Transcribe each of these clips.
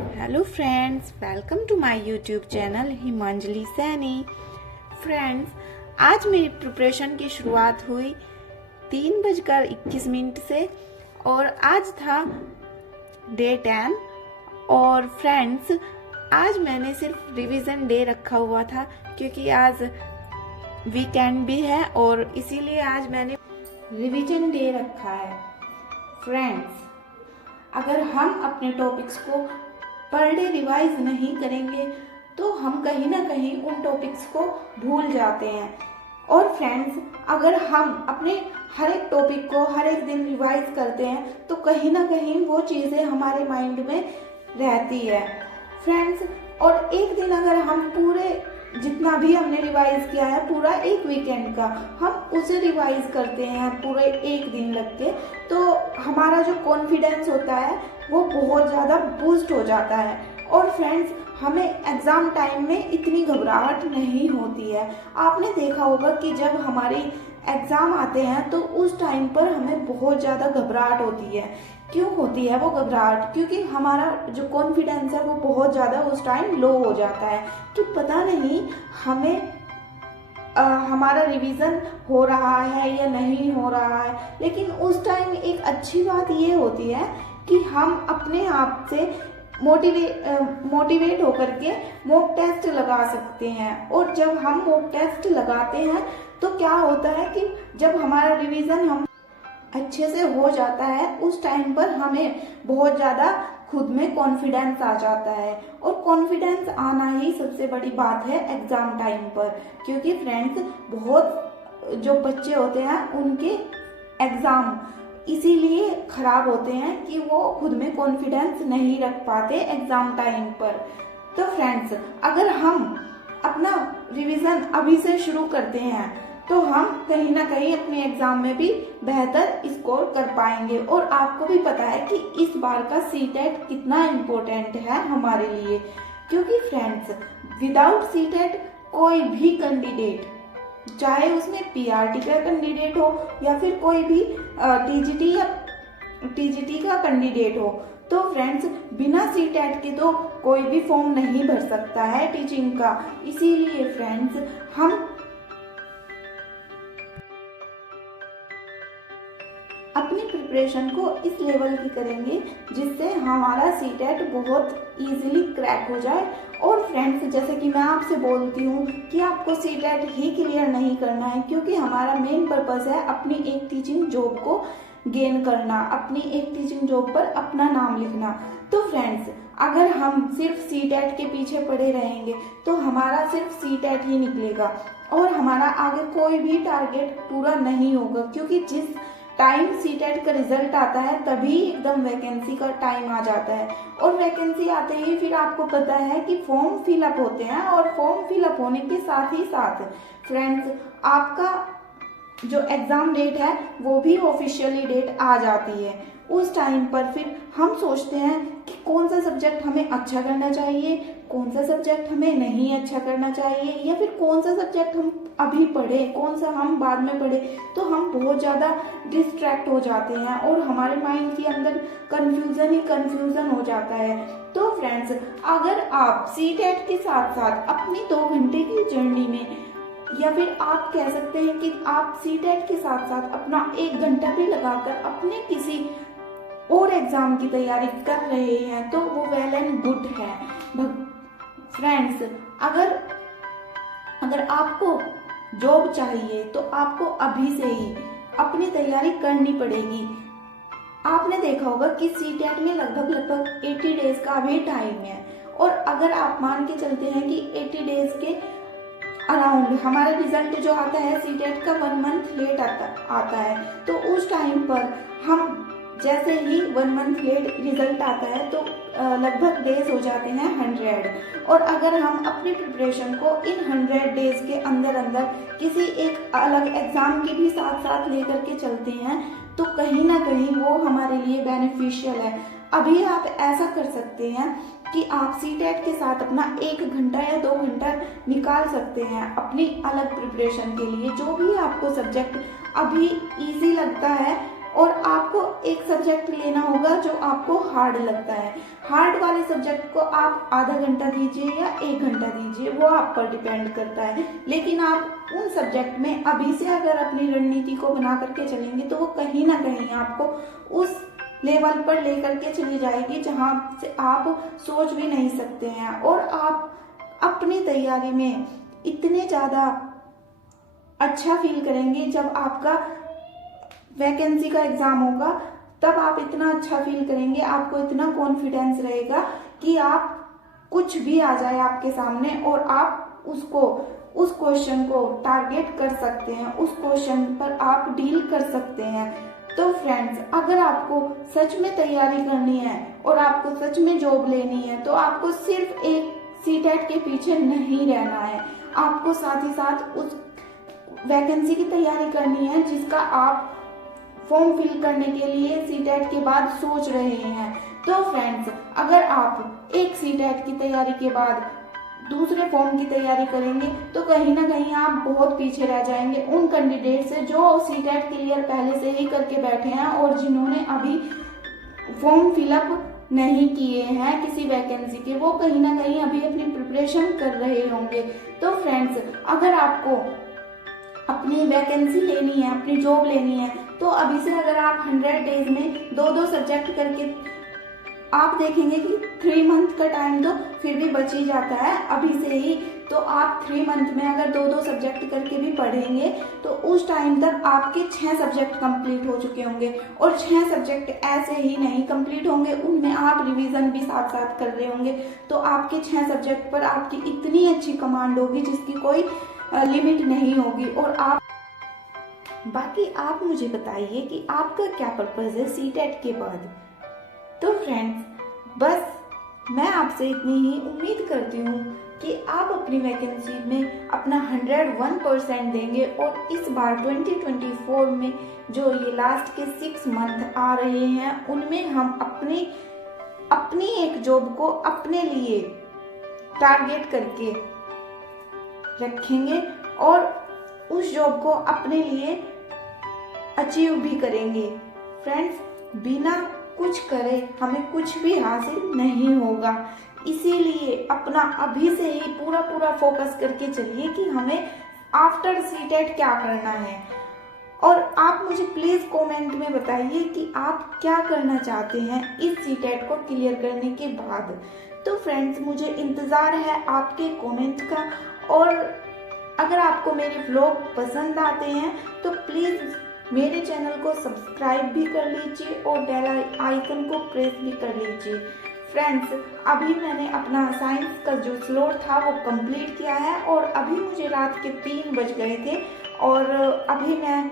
Hello friends, welcome to my YouTube channel Himanjali Saini. Friends, आज मेरी preparation की शुरुआत हुई 3:21 से और आज था डे 10। और फ्रेंड्स, आज मैंने सिर्फ रिवीजन डे रखा हुआ था क्योंकि आज वीकेंड भी है और इसीलिए आज मैंने रिवीजन डे रखा है। फ्रेंड्स, अगर हम अपने टॉपिक्स को पर डे रिवाइज नहीं करेंगे तो हम कहीं ना कहीं उन टॉपिक्स को भूल जाते हैं। और फ्रेंड्स, अगर हम अपने हर एक टॉपिक को हर एक दिन रिवाइज करते हैं तो कहीं ना कहीं वो चीज़ें हमारे माइंड में रहती है। फ्रेंड्स, और एक दिन अगर हम पूरे जितना भी हमने रिवाइज किया है पूरा एक वीकेंड का हम उसे रिवाइज करते हैं पूरे एक दिन लग के, तो हमारा जो कॉन्फिडेंस होता है वो बहुत ज़्यादा बूस्ट हो जाता है। और फ्रेंड्स, हमें एग्ज़ाम टाइम में इतनी घबराहट नहीं होती है। आपने देखा होगा कि जब हमारी एग्ज़ाम आते हैं तो उस टाइम पर हमें बहुत ज़्यादा घबराहट होती है। क्यों होती है वो घबराहट? क्योंकि हमारा जो कॉन्फिडेंस है वो बहुत ज़्यादा उस टाइम लो हो जाता है कि पता नहीं हमें हमारा रिवीजन हो रहा है या नहीं हो रहा है। लेकिन उस टाइम एक अच्छी बात ये होती है कि हम अपने आप से मोटिवेट होकर के मॉक टेस्ट लगा सकते हैं। और जब हम मॉक टेस्ट लगाते हैं तो क्या होता है कि जब हमारा रिवीजन हम अच्छे से हो जाता है उस टाइम पर हमें बहुत ज़्यादा खुद में कॉन्फिडेंस आ जाता है। और कॉन्फिडेंस आना ही सबसे बड़ी बात है एग्ज़ाम टाइम पर। क्योंकि फ्रेंड्स, बहुत जो बच्चे होते हैं उनके एग्ज़ाम इसीलिए खराब होते हैं कि वो खुद में कॉन्फिडेंस नहीं रख पाते एग्ज़ाम टाइम पर। तो फ्रेंड्स, अगर हम अपना रिवीजन अभी से शुरू करते हैं तो हम कहीं ना कहीं अपने एग्जाम में भी बेहतर स्कोर कर पाएंगे। और आपको भी पता है कि इस बार का सीटेट कितना इम्पोर्टेंट है हमारे लिए। क्योंकि फ्रेंड्स, विदाउट सीटेट कोई भी कैंडिडेट, चाहे उसमें पीआरटी का कैंडिडेट हो या फिर कोई भी टीजीटी का कैंडिडेट हो, तो फ्रेंड्स बिना सीटेट के तो कोई भी फॉर्म नहीं भर सकता है टीचिंग का। इसीलिए फ्रेंड्स, हम अपनी प्रिपरेशन को इस लेवल की करेंगे जिससे हमारा सीटेट बहुत इजीली क्रैक हो जाए। और फ्रेंड्स, जैसे कि मैं आपसे बोलती हूँ कि आपको सीटेट ही क्लियर नहीं करना है, क्योंकि हमारा मेन पर्पस है अपनी एक टीचिंग जॉब को गेन करना, अपनी एक टीचिंग जॉब पर अपना नाम लिखना। तो फ्रेंड्स, अगर हम सिर्फ सीटेट के पीछे पड़े रहेंगे तो हमारा सिर्फ सीटेट ही निकलेगा और हमारा आगे कोई भी टारगेट पूरा नहीं होगा। क्योंकि जिस टाइम सीटेट का रिजल्ट आता है तभी एकदम वैकेंसी का टाइम आ जाता है। और वैकेंसी आते ही फिर आपको पता है कि फॉर्म फिलअप होते हैं और फॉर्म फिलअप होने के साथ ही साथ फ्रेंड्स, आपका जो एग्ज़ाम डेट है वो भी ऑफिशियली डेट आ जाती है। उस टाइम पर फिर हम सोचते हैं कि कौन सा सब्जेक्ट हमें अच्छा करना चाहिए, कौन सा सब्जेक्ट हमें नहीं अच्छा करना चाहिए, या फिर कौन सा सब्जेक्ट हम अभी पढ़े, कौन सा हम बाद में पढ़े। तो हम बहुत ज़्यादा डिस्ट्रैक्ट हो जाते हैं और हमारे माइंड के अंदर कन्फ्यूज़न ही कन्फ्यूज़न हो जाता है। तो फ्रेंड्स, अगर आप सीटेट के साथ साथ अपनी 2 घंटे की जर्नी में, या फिर आप कह सकते हैं कि आप सीटेट के साथ साथ अपना 1 घंटा भी लगाकर अपने किसी और एग्जाम की तैयारी कर रहे हैं तो वो वेल एंड गुड है। फ्रेंड्स, अगर आपको जॉब चाहिए तो आपको अभी से ही अपनी तैयारी करनी पड़ेगी। आपने देखा होगा कि सीटेट में लगभग 80 डेज का अभी टाइम है। और अगर आप मान के चलते हैं कि 80 डेज के अराउंड हमारा रिजल्ट जो आता है सीटेट का 1 मंथ लेट आता है, तो उस टाइम पर हम जैसे ही 1 मंथ लेट रिजल्ट आता है तो लगभग डेज हो जाते हैं 100। और अगर हम अपनी प्रिपरेशन को इन 100 डेज के अंदर अंदर किसी एक अलग एग्जाम के भी साथ साथ लेकर के चलते हैं तो कहीं ना कहीं वो हमारे लिए बेनिफिशियल है। अभी आप ऐसा कर सकते हैं कि आप सीटेट के साथ अपना 1 घंटा या 2 घंटा निकाल सकते हैं अपनी अलग प्रिपरेशन के लिए। जो भी आपको सब्जेक्ट अभी इजी लगता है और आपको एक सब्जेक्ट लेना होगा जो आपको हार्ड लगता है। हार्ड वाले सब्जेक्ट को आप आधा घंटा दीजिए या 1 घंटा दीजिए, वो आप पर डिपेंड करता है। लेकिन आप उन सब्जेक्ट में अभी से अगर अपनी रणनीति को बना करके चलेंगे तो वो कहीं ना कहीं आपको उस लेवल पर लेकर के चली जाएगी जहां से आप सोच भी नहीं सकते हैं। और आप अपनी तैयारी में इतने ज़्यादा अच्छा फील करेंगे जब आपका वैकेंसी का एग्ज़ाम होगा, तब आप इतना अच्छा फील करेंगे, आपको इतना कॉन्फिडेंस रहेगा कि आप कुछ भी आ जाए आपके सामने और आप उस क्वेश्चन को टारगेट कर सकते हैं, उस क्वेश्चन पर आप डील कर सकते हैं। तो फ्रेंड्स, अगर आपको सच में तैयारी करनी है और आपको सच में जॉब लेनी है तो आपको सिर्फ एक सीटेट के पीछे नहीं रहना है, आपको साथ ही साथ उस वैकेंसी की तैयारी करनी है जिसका आप फॉर्म फिल करने के लिए सीटेट के बाद सोच रहे हैं। तो फ्रेंड्स, अगर आप एक सीटेट की तैयारी के बाद दूसरे फॉर्म की तैयारी करेंगे तो कहीं ना कहीं आप बहुत पीछे रह जाएंगे उन कैंडिडेट से जो सीटेट क्लियर पहले से ही करके बैठे हैं और जिन्होंने अभी फॉर्म फिलअप नहीं किए हैं किसी वैकेंसी के, वो कहीं ना कहीं अभी अपनी प्रिपरेशन कर रहे होंगे। तो फ्रेंड्स, अगर आपको अपनी वैकेंसी लेनी है, अपनी जॉब लेनी है, तो अभी से अगर आप 100 डेज में 2-2 सब्जेक्ट करके आप देखेंगे कि 3 मंथ का टाइम तो फिर भी बच ही जाता है अभी से ही। तो आप 3 मंथ में अगर 2-2 सब्जेक्ट करके भी पढ़ेंगे तो उस टाइम तक आपके 6 सब्जेक्ट कंप्लीट हो चुके होंगे। और 6 सब्जेक्ट ऐसे ही नहीं कंप्लीट होंगे, उनमें आप रिवीजन भी साथ साथ कर रहे होंगे। तो आपके 6 सब्जेक्ट पर आपकी इतनी अच्छी कमांड होगी जिसकी कोई लिमिट नहीं होगी। और आप बाकी आप मुझे बताइए कि आपका क्या पर्पज़ है सीटेट के बाद। तो फ्रेंड्स, बस मैं आपसे इतनी ही उम्मीद करती हूँ कि आप अपनी वैकेंसी में अपना 101% देंगे और इस बार 2024 में जो ये लास्ट के 6 मंथ आ रहे हैं उनमें हम अपनी एक जॉब को अपने लिए टारगेट करके रखेंगे और उस जॉब को अपने लिए अचीव भी करेंगे। फ्रेंड्स, बिना कुछ करे हमें कुछ भी हासिल नहीं होगा, इसीलिए अपना अभी से ही पूरा फोकस करके चलिए कि हमें आफ्टर सीटेट क्या करना है। और आप मुझे प्लीज कमेंट में बताइए कि आप क्या करना चाहते हैं इस सीटेट को क्लियर करने के बाद। तो फ्रेंड्स, मुझे इंतज़ार है आपके कमेंट का। और अगर आपको मेरे व्लॉग पसंद आते हैं तो प्लीज़ मेरे चैनल को सब्सक्राइब भी कर लीजिए और बेल आइकन को प्रेस भी कर लीजिए। फ्रेंड्स, अभी मैंने अपना साइंस का जो स्लॉट था वो कंप्लीट किया है और अभी मुझे रात के 3 बज गए थे और अभी मैं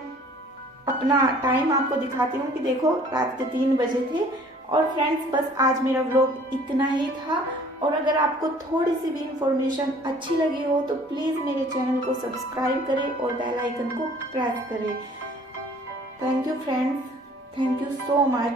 अपना टाइम आपको दिखाती हूँ कि देखो रात के 3 बजे थे। और फ्रेंड्स, बस आज मेरा व्लॉग इतना ही था। और अगर आपको थोड़ी सी भी इंफॉर्मेशन अच्छी लगी हो तो प्लीज़ मेरे चैनल को सब्सक्राइब करें और बेल आइकन को प्रेस करें। Thank you friends, thank you so much.